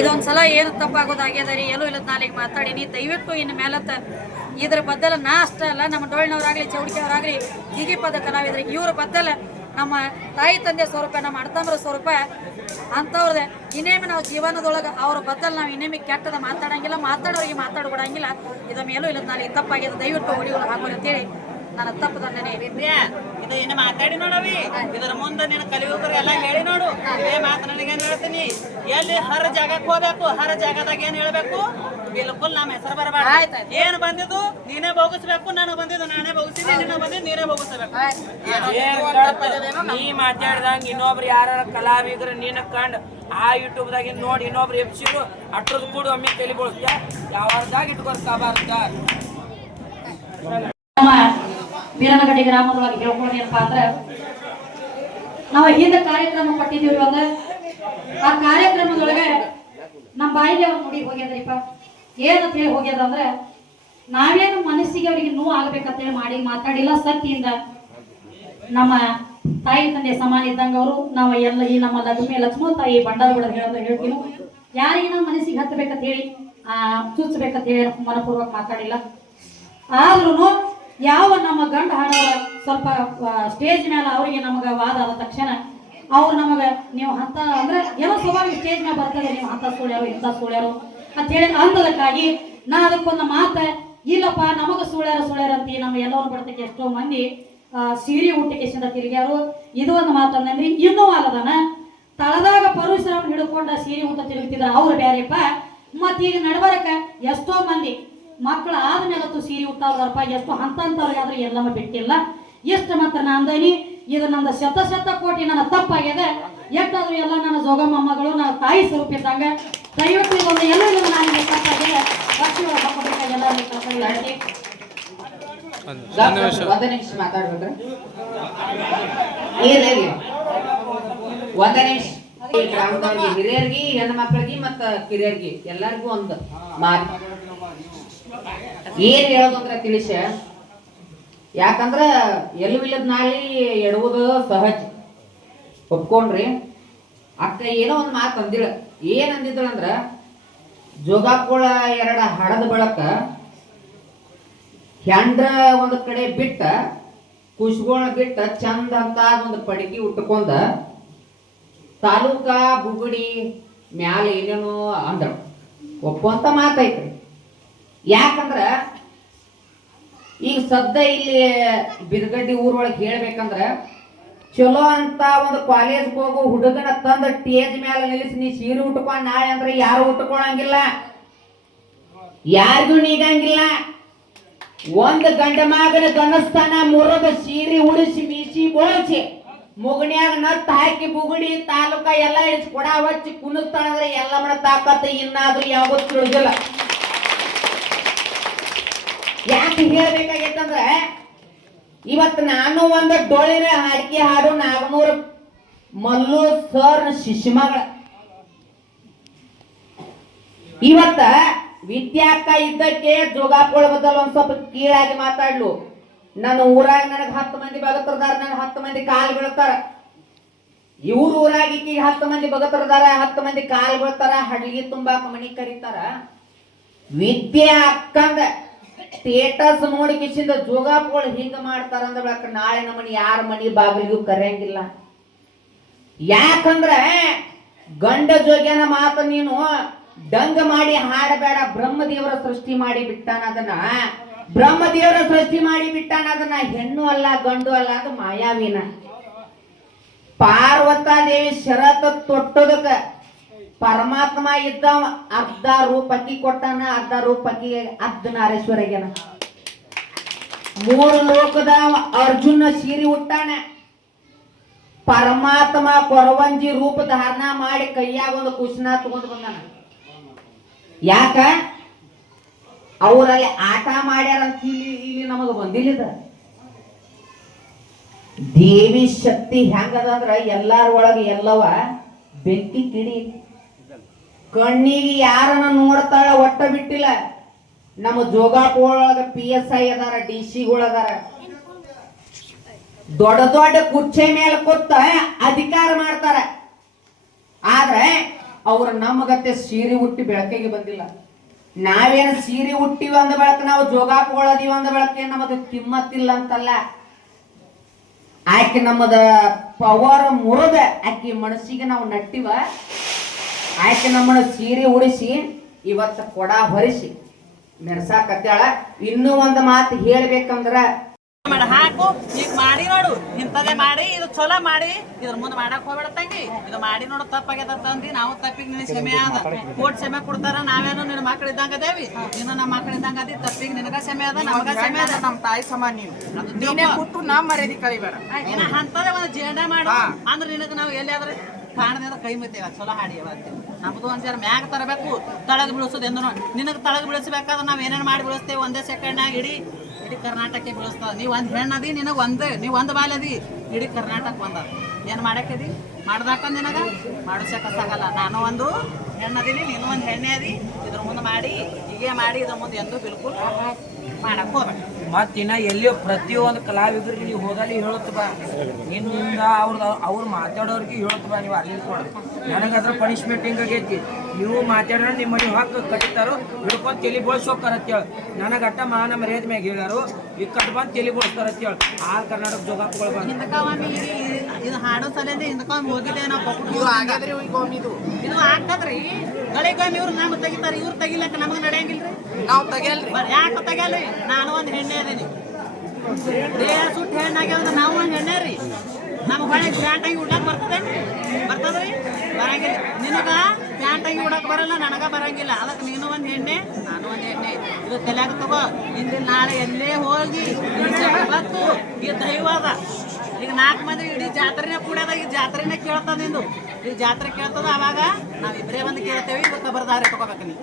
ಇದೊಂದು ಸಲ ಏನು ತಪ್ಪಾಗೋದಾಗ್ಯದ ರೀ? ಎಲ್ಲೂ ಇಲ್ಲದ ನಾಲಿಗೆ ಮಾತಾಡೀನಿ ದಯವಿಟ್ಟು ಇನ್ನು ಮೇಲತ್ತ ಇದ್ರ ಬದ್ದಲ ನಾ ಅಷ್ಟೇ ಅಲ್ಲ, ನಮ್ಮ ಡೊಳ್ಳಿನವರಾಗಲಿ ಚೌಡಿಕೆಯವರಾಗಲಿ ಹೀಗೆ ಪದ ಕಲಾವಿದರಿಗೆ ಇವ್ರ ಬದ್ದಲ ನಮ್ಮ ತಾಯಿ ತಂದೆ ಸ್ವರೂಪ, ನಮ್ಮ ಅಣ್ಣತಮ್ಮರ ಸ್ವರೂಪ ಅಂಥವ್ರದೇ. ಇನ್ನೇಮಿ ನಾವು ಜೀವನದೊಳಗೆ ಅವ್ರ ಬದಲು ನಾವು ಇನ್ನೇಮಿ ಕೆಟ್ಟದ ಮಾತಾಡಂಗಿಲ್ಲ, ಮಾತಾಡೋರಿಗೆ ಮಾತಾಡ್ಬಿಡಂಗಿಲ್ಲ ಇದು ಮೇಲೂ ಇಲ್ಲದ ನಾಲಿಗೆ ತಪ್ಪಾಗಿದೆ ದಯವಿಟ್ಟು ಹೊಡಿಗಳು ಹಾಕೋಲ್ಲ ಅಂತೇಳಿ ನನ್ನ ತಪ್ಪದ ದಂಡನೆ. ವಿದ್ಯಾ ಇನ್ನು ಮಾತಾಡಿ ನೋಡವಿ ಇದರ ಮುಂದೆ ನಿನ್ನ ಕಲಿಯುಗರು ಎಲ್ಲ ಹೇಳಿ ನೋಡು. ಇದೇ ಮಾತು ನನಗೆ ಏನ್ ಹೇಳ್ತೀನಿ? ಎಲ್ಲಿ ಹರ ಜಾಗಕ್ಕೆ ಹೋಗ್ಬೇಕು ಹರ ಜಾಗದಾಗ ಏನ್ ಹೇಳ್ಬೇಕು? ಬಿಲ್ಕುಲ್ ನಮ್ಮ ಹೆಸರು ಬರಬಾರ್ದು. ಏನ್ ಬಂದಿದ್ದು? ನೀನೇ ಬೋಗಿಸ್ಬೇಕು ನಾನು ಬಂದಿದ್ದು ನಾನೇ ಬೋಗಿಸ್ತೀನಿ ನೀನು ಬಂದಿದ್ದು ನೀನೇ ಬೋಗಿಸ್ಬೇಕು ನೀ ಮಾತಾಡ್ದಂಗ ಇನ್ನೊಬ್ರು ಯಾರ ಕಲಾವಿದ್ರು ನೀನ ಕಂಡ್ ಆ ಯೂಟ್ಯೂಬ್ದಾಗ ನೋಡಿ ಇನ್ನೊಬ್ರು ಎಪ್ಸಿರು ಅಟ್ರದ್ ಕೂಡ ಒಮ್ಮೆ ತಲೆ ಯಾವ್ದಾಗ ಇಟ್ಕೊಳ್ತಾ ನಮ್ಮ ಬೀರನಗಡ್ಡಿ ಗ್ರಾಮದೊಳಗೆ ಹೇಳ್ಕೊಂಡೇನಪ್ಪ ಅಂದ್ರೆ, ನಾವು ಹಿಂದೆ ಕಾರ್ಯಕ್ರಮ ಕೊಟ್ಟಿದ್ದೀವಿ ಒಂದು ಆ ಕಾರ್ಯಕ್ರಮದೊಳಗೆ ನಮ್ಮ ಬಾಯಿಗೆ ಒಂದು ನುಡಿ ಹೋಗ್ಯದ್ರಿಪ್ಪ. ಏನಂತ ಹೇಳಿ ಹೋಗ್ಯದ ಅಂದ್ರೆ, ನಾವೇನು ಮನಸ್ಸಿಗೆ ಅವರಿಗೆ ನೋವು ಆಗ್ಬೇಕಂತೇಳಿ ಮಾಡಿ ಮಾತಾಡಿಲ್ಲ. ಸತ್ತಿಯಿಂದ ನಮ್ಮ ತಾಯಿ ತಂದೆ ಸಮಾನ ಇದ್ದಂಗ ಅವರು, ನಾವು ಎಲ್ಲ ಈ ನಮ್ಮ ಲಕ್ಷ್ಮಿ ಲಕ್ಷ್ಮಣ ತಾಯಿ ಬಂಡಾರ ಹೇಳೋದು ಹೇಳ್ತೀವಿ. ಯಾರಿಗೆ ನಮ್ಮ ಮನಸ್ಸಿಗೆ ಹತ್ತಬೇಕಂತ ಹೇಳಿ, ಆ ಚುಚ್ಚಬೇಕಂತ ಹೇಳಿ ಮನಪೂರ್ವಕ ಮಾತಾಡಿಲ್ಲ. ಆದ್ರೂ ಯಾವ ನಮ್ಮ ಗಂಡ ಹಾಡೋರ ಸ್ವಲ್ಪ ಸ್ಟೇಜ್ ಮೇಲೆ ಅವರಿಗೆ ನಮಗೆ ವಾದ ಆದ ತಕ್ಷಣ ಅವ್ರು ನಮಗೆ ನೀವು ಹಂತ, ಅಂದ್ರೆ ಏನೋ ಸ್ವಭಾವ ಸ್ಟೇಜ್ ಮೇಲೆ ಬರ್ತದೆ, ನೀವು ಹಂತ ಸುಳ್ಯಾರು ಇಂಥ ಸುಳ್ಯಾರು ಅಂತ ಹೇಳಿ ಅಂದದಕ್ಕಾಗಿ ನಾ ಅದಕ್ಕೊಂದು ಮಾತ, ಇಲ್ಲಪ್ಪ, ನಮಗ ಸುಳ್ಯಾರ ಸುಳ್ಯಾರ ಅಂತ, ನಮ್ಮ ಎಲ್ಲರೂ ಬರ್ತಕ್ಕೆ ಎಷ್ಟೋ ಮಂದಿ ಸೀರೆ ಊಟಕ್ಕೆಸಿಂದ ತಿರುಗ್ಯಾರು. ಇದು ಒಂದು ಮಾತಂದ್ರಿ ಇನ್ನೂ ಅಲ್ಲದನ, ತಳದಾಗ ಪರಶುರಾಮ್ ಹಿಡ್ಕೊಂಡ ಸೀರೆ ಊಟ ತಿರುಗ್ತಿದ್ರ ಅವ್ರು ಬ್ಯಾರೆಪ್ಪ, ಮತ್ತೀಗ ನಡ್ಬರಕ ಎಷ್ಟೋ ಮಂದಿ ಮಕ್ಕಳು ಆದ್ಮೇಲತ್ತು ಸೀರೆ ಉಟ್ಟಾರಪ್ಪ ಎಷ್ಟು ಹಂತ ಆದ್ರೆ ಎಲ್ಲಮ್ಮ ಬಿಟ್ಟಿಲ್ಲ. ಎಷ್ಟು ಮಾತ್ರ ಅಂದೇನಿ, ಇದು ನನ್ನ ಶತ ಶತ ಕೋಟಿ, ನನ್ನ ತಪ್ಪಾಗಿದೆ. ಎಷ್ಟಾದ್ರೂ ಎಲ್ಲ ನನ್ನ ಜೋಗಮ್ಮಗಳು ನನ್ನ ತಾಯಿ ಸ್ವರೂಪ ಇದ್ದಂಗ, ದಯವಿಟ್ಟು ಇದೊಂದು ಎಲ್ಲ ಇಲ್ಲ ನನಗೆ ತಪ್ಪಾಗಿದೆ. ಒಂದ ನಿಮಿಷ ಹೆಣ್ಮಕ್ಳಿಗೆ ಮತ್ತ ಕಿರಿಯರ್ಗಿ ಎಲ್ಲರಿಗೂ ಒಂದು ಮಾತು. ಏನ್ ಹೇಳೋದಂದ್ರ ತಿಳಿಸ? ಯಾಕಂದ್ರ ಎಲ್ಲೂ ಇಲ್ಲದ ನಾಳಿ ಎಡುವುದು ಸಹಜ. ಒಪ್ಕೊಂಡ್ರಿ? ಅಕ್ಕ ಏನೋ ಒಂದು ಮಾತು ಅಂದಿಳ. ಏನ್ ಅಂದಿದ್ದಳಂದ್ರ ಜೋಗಾಕೋಳ ಎರಡ ಹಡದ ಬಳಕ ಹೆಂಡ್ರ ಒಂದು ಕಡೆ ಬಿಟ್ಟ, ಕುಶ್ಗೋಳ ಬಿಟ್ಟ, ಚಂದ ಅಂತ ಒಂದು ಪಡಿಗೆ ಉಟ್ಕೊಂಡ, ತಾಲೂಕಾ ಬುಗುಡಿ ಮ್ಯಾಲ ಏನೇನೋ ಅಂದ್ರ ಒಪ್ಪುವಂತ ಮಾತೈತ್ರಿ. ಯಾಕಂದ್ರ ಈಗ ಸದ್ದ ಇಲ್ಲಿ ಬಿರ್ಗಡ್ಡಿ ಊರೊಳಗೆ ಹೇಳ್ಬೇಕಂದ್ರ ಚಲೋ ಅಂತ ಒಂದು ಕಾಲೇಜ್ ಹೋಗೋ ಹುಡುಗನ ತಂದ ಟೇಜ್ ಮೇಲೆ ನಿಲ್ಲಿಸಿ ನೀ ಸೀರೆ ಉಟ್ಕೊಂಡ್ ನಾಳೆ ಅಂದ್ರೆ ಯಾರು ಉಟ್ಕೊಳಂಗಿಲ್ಲ. ಯಾರಿಗೂ ನೀಗಂಗಿಲ್ಲ. ಒಂದ್ ಗಂಡ ಮಗನ ಗಣಸ್ಥಾನ ಮುರದ ಸೀರೆ ಉಳಿಸಿ ಮೀಸಿ ಬೋಳಿಸಿ ಮುಗಣ್ಯಾಗ ನತ್ತ ಹಾಕಿ ಬುಗುಡಿ ತಾಲೂಕ ಎಲ್ಲ ಇಳಿಸಿ ಕೊಡ ಹಚ್ಚಿ ಕುಣಿಸ್ತಾನಂದ್ರೆ ಎಲ್ಲ ಮನ ತಾಕತ್ತ ಇನ್ನಾದ್ರೂ ಯಾವತ್ತು ತಿಳಿದಿಲ್ಲ. ಯಾಕೆ ಹೇಳ್ಬೇಕಾಗೈತಂದ್ರ ಇವತ್ತು ನಾನು ಒಂದು ಡೊಳ್ಳಿನ ಹಾಡಿಕೆ ಹಾಡು ನಾಗನೂರು ಮಲ್ಲು ಸರ್ ಶಿಶುಮಗಳ. ಇವತ್ತ ವಿದ್ಯಾಕ್ಕ ಇದ್ದಕ್ಕೆ ಜೋಗಾಪುಳ ಬದಲು ಒಂದ್ ಸ್ವಲ್ಪ ಕೀಳಾಗಿ ಮಾತಾಡ್ಲು. ನನ್ನ ಊರಾಗ ನನಗೆ ಹತ್ತು ಮಂದಿ ಬಗತರದಾರ ನನಗೆ ಹತ್ತು ಮಂದಿ ಕಾಲು ಬೀಳ್ತಾರ. ಇವ್ರ ಊರಾಗ ಈಗ ಹತ್ತು ಮಂದಿ ಬಗತರದಾರ, ಹತ್ತು ಮಂದಿ ಕಾಲು ಬೀಳ್ತಾರ ಹಡ್ಲಿಗೆ ತುಂಬಾ ಮನಿ ಕರೀತಾರ. ವಿದ್ಯೆ ಅಕ್ಕಂದ ಸ್ಟೇಟಸ್ ನೋಡಿ ಕಿಸಿಂದ ಜೋಗಾಪುಗಳು ಹಿಂಗ ಮಾಡ್ತಾರ ಅಂದ್ರೆ ಬೇಕ ನಾಳೆ ನಮ್ಮನಿ ಯಾರ ಮನಿ ಬಾಗಿಲಿಗೂ ಕರೆಯಂಗಿಲ್ಲ. ಯಾಕಂದ್ರೆ ಗಂಡ ಜೋಗ್ಯನ ಮಾತು ನೀನು ಡಂಗ ಮಾಡಿ ಹಾಡಬೇಡ, ಬ್ರಹ್ಮದೇವರ ಸೃಷ್ಟಿ ಮಾಡಿ ಬಿಟ್ಟಾನ ಅದನ್ನ. ಬ್ರಹ್ಮದೇವರ ಸೃಷ್ಟಿ ಮಾಡಿ ಬಿಟ್ಟಾನ ಅದನ್ನ. ಹೆಣ್ಣು ಅಲ್ಲ, ಗಂಡು ಅಲ್ಲ, ಅದು ಮಾಯಾವಿನ. ಪಾರ್ವತಾದೇವಿ ಶರತ್ ತೊಟ್ಟದಕ್ಕ ಪರಮಾತ್ಮ ಇದ್ದ ಅರ್ಧ ರೂಪಕ್ಕಿ ಕೊಟ್ಟಾನ, ಅರ್ಧ ರೂಪಕ್ಕಿ ಅರ್ಧ ನಾರೇಶ್ವರಗ್ಯನ ಮೂರು ಲೋಕದ ಅರ್ಜುನ ಸೀರಿ ಹುಟ್ಟಾನೆ ಪರಮಾತ್ಮ ಕೊರವಂಜಿ ರೂಪ ಧಾರಣ ಮಾಡಿ ಕೈಯಾಗ ಒಂದು ಕುಶನ ತಗೊಂಡು ಬಂದಾನ. ಯಾಕ? ಅವರಲ್ಲಿ ಆಟ ಮಾಡ್ಯಾರ ಅಂತ ಇಲ್ಲಿ ಇಲ್ಲಿ ನಮಗ ಬಂದಿಲ್ಲ ಇದ. ದೇವಿ ಶಕ್ತಿ ಹೆಂಗದ ಅಂದ್ರ ಎಲ್ಲಾರ ಒಳಗೆ ಎಲ್ಲವ ಬೆಂಕಿ ಕಿಡಿ ಕಣ್ಣಿಗೆ ಯಾರನ್ನ ನೋಡ್ತಾಳ ಒಟ್ಟ ಬಿಟ್ಟಿಲ್ಲ. ನಮ್ಮ ಜೋಗಾಪುರ ಒಳಗ ಪಿ ಎಸ್ ಐ ಅದಾರ ಡಿ ಸಿಗಳು ಅದಾರ. ದೊಡ್ಡ ದೊಡ್ಡ ಕುರ್ಚೆ ಮೇಲೆ ಕೂತ ಅಧಿಕಾರ ಮಾಡ್ತಾರ. ಆದ್ರೆ ಅವ್ರ ನಮಗತ್ತೆ ಸೀರೆ ಹುಟ್ಟಿ ಬೆಳಕಿಗೆ ಬಂದಿಲ್ಲ. ನಾವೇನು ಸೀರೆ ಹುಟ್ಟಿವಿ ಅಂದ ಬೆಳಕ ನಾವು ಜೋಗಾಪಗಳದೀವಿ ಅಂದ ಬೆಳಕ ನಮ್ಮದು ಕಿಮ್ಮತ್ತಿಲ್ಲ ಅಂತಲ್ಲ. ಆಕೆ ನಮ್ಮದ ಪವರ್ ಮುರಿದ ಆಕೆ ಮನಸ್ಸಿಗೆ ನಾವು ನಟ್ಟಿವ. ಆಕೆ ನಮ್ಮನ್ನ ಸೀರೆ ಉಡಿಸಿ ಇವತ್ತು ಕೊಡ ಹೊರಿಸಿ. ಮೆರ್ಸಾಕತ್ತಾಳ ಇನ್ನೂ ಒಂದು ಮಾತು ಹೇಳ್ಬೇಕಂದ್ರ ಮಾಡ ಹಾಕು. ಈಗ ಮಾಡಿ ನೋಡು. ಇಂಥದೇ ಮಾಡಿ ಇದು ಚಲೋ ಮಾಡಿ. ಇದ್ರ ಮುಂದೆ ಮಾಡಕ್ ಹೋಗ್ಬೇಡ ತಂಗಿ. ಇದು ಮಾಡಿ ನೋಡು ತಪ್ಪಾಗ್ಯದ ತಂದಿ. ನಾವು ತಪ್ಪಿಗೆ ನಿನ್ ಕ್ಷಮೆ ಅದ ಕೋಟ್ ಕ್ಷಮೆ ಕೊಡ್ತಾರ. ನಾವೇನು ನಿನ್ನ ಮಕ್ಳು ಇದ್ದಂಗ ಅದೇವಿ? ನೀನು ನಮ್ಮ ಮಕ್ಳು ಇದ್ದಂಗ ಅದಿ. ತಪ್ಪಿಗೆ ನಿನಗ ಕ್ಷಮೆ ಅದ ನಮಗ ಕ್ಷಮೆ ಅದ ನಮ್ ತಾಯಿ ಸಮಾನ ನೀನು ಅದು ನೀನೇ. ಕೊಟ್ಟು ನಾ ಮರ್ಯಾದಿ ಕಳಿಬೇಡ. ಏನ ಅಂತದೇ ಒಂದು ಜೇಂಡ ಮಾಡು. ಅಂದ್ರೆ ನಿನಗ ನಾವು ಎಲ್ಲಿಯಾದ್ರೆ ಕಾಣದಿಂದ ಕೈ ಮುತ್ತೇವ ಚಲೋ ಹಾಡಿ ಅವತ್ತು ನಮ್ದು ಒಂದ್ಸಾರ ಮ್ಯಾಗ ತರಬೇಕು, ತಳಗ್ ಬೀಳಿಸೋದು ಎಂದು ನಿನಗೆ ತಳಗ್ ಬೀಳಿಸ್ಬೇಕಾದ್ರೆ ನಾವು ಏನೇನ್ ಮಾಡಿ ಬೀಳಿಸ್ತೇವೆ ಒಂದೇ ಸೆಕೆಂಡ್ನಾಗ ಇಡೀ. ಇಡೀ ಕರ್ನಾಟಕಕ್ಕೆ ಬೀಳಿಸ್ತದ ನೀವ್ ಒಂದ್ ಹೆಣ್ಣದಿ, ನಿನಗೆ ಒಂದೇ ನೀವು ಒಂದು ಬಾಲದಿ ಇಡೀ ಕರ್ನಾಟಕ ಒಂದ. ಏನು ಮಾಡಕ್ಕದಿ? ಮಾಡ್ದಾಕ ನಿನಗ? ಸಾಗಲ್ಲ ನಾನು ಒಂದು ಹೆಣ್ಣದೀನಿ, ನೀನು ಒಂದು ಹೆಣ್ಣೆ ಅದಿ. ಇದ್ರ ಮುಂದೆ ಮಾಡಿ, ಹೀಗೆ ಮಾಡಿ ಇದ್ರ ಮುಂದೆ ಎಂದು ಬಿಲ್ಕುಲ್ ಮಾಡಕ್ಕೆ ಹೋಗ್ಬೇಡ. ಮತ್ ಇನ್ನ ಎಲ್ಲಿಯೋ ಪ್ರತಿಯೊಂದು ಕಲಾವಿದರಿಗೆ ನೀವು ಹೋದಲ್ಲಿ ಹೇಳುತ್ತ ಬಾ. ನಿನ್ನಿಂದ ಅವ್ರದ್ದು ಅವ್ರು ಮಾತಾಡೋರಿಗೆ ಹೇಳುತ್ತ ಬಾ ನೀವು ಅಲ್ಲಿ ನನಗೆ ಅದ್ರ ಪನಿಷ್ಮೆಂಟ್ ಹಿಂಗಾಗೈತಿ? ನೀವು ಮಾತಾಡೋಣ ನಿಮ್ಮ ಮನೆ ಹಕ್ಕು ಕಟ್ಟಿತಾರೋ, ಹಿಡ್ಕೊಂಡು ತಲೆ ಬೋಳ್ಸಿ ಹೋಗ್ತಾರ ಅಂತೇಳಿ ನನಗೆ ಅಟ್ಟ ಮಾನ ಮರ್ಯಾದ ಮ್ಯಾಗ ಹೇಳ್ಯಾರು ಈಗ ಕಟ್ ಬಂದು ತಲೆ ಬೋಳ್ಸ್ತಾರ ಆ ಕರ್ನಾಟಕ ಜೋಗಾಪಗಳು ಇದು ಹಾಡೋ ಸಲಿಂದ ಹಿಂದಕೊಂಡ್ ಹೋಗಿದ್ದೆ ನಾವು ಇದು ಹಾಗಾದ್ರೆ ಈಗ ಒಮ್ಮೆ ಇದು? ಇದು ಆಗ್ತದ್ರಿ ಗಳಿಗೊಮ್ಮೆ ಇವ್ರು ನಮ್ಗೆ ತೆಗಿತಾರ ಇವ್ರು ತೆಗಿಲಕ್ಕ ನಮಗೆ ನಡೆಯಂಗಿಲ್ರಿ. ನಾವು ತೆಗಿಯಲ್ರಿ. ಯಾಕ ತೆಗಿಯಲ್ರಿ? ನಾನು ಒಂದು ಹೆಣ್ಣೆ ಅದೀನಿ. ದೇಹ ಸುಟ್ಟು ಹೆಣ್ಣಾಗ್ಯಾವ ನಾವು ಒಂದು ಹೆಣ್ಣೆ ರೀ. ನಮ್ಗೆ ಹೊಳೆ ಪ್ಯಾಂಟಾಗಿ ಉಡ್ಲಾಕ್ ಬರ್ತದೇನ್ರಿ? ಬರ್ತದ್ರಿ? ಬರಂಗಿಲ್ಲ. ನಿನಗ ಪ್ಯಾಂಟಾಗಿ ಉಡಕ್ ಬರಲ್ಲ ನನಗ ಬರಂಗಿಲ್ಲ. ಅದಕ್ಕೆ ನೀನು ಒಂದು ಹೆಣ್ಣೆ ನಾನು ಒಂದು ಹೆಣ್ಣೆ. ಇದು ತಲೆಯಾಗ ತಗೋ. ಇಂದಿನ ನಾಳೆ ಎಲ್ಲೇ ಹೋಗಿ ಬತ್ತು ಈ ಈಗ ನಾಲ್ಕು ಮಂದಿ ಇಡೀ ಜಾತ್ರೆನೇ ಕೂಡದ ಈ ಜಾತ್ರೆನೇ ಕೇಳ್ತದ ನಿಂದು ಈ ಜಾತ್ರೆ ಕೇಳ್ತದ ಅವಾಗ ನಾವ್ ಇಬ್ಬರೇ ಬಂದು ಕೇಳ್ತೇವೆ ಇದು ಖಬರ್ದಾರಿ ತಗೋಬೇಕು ನೀ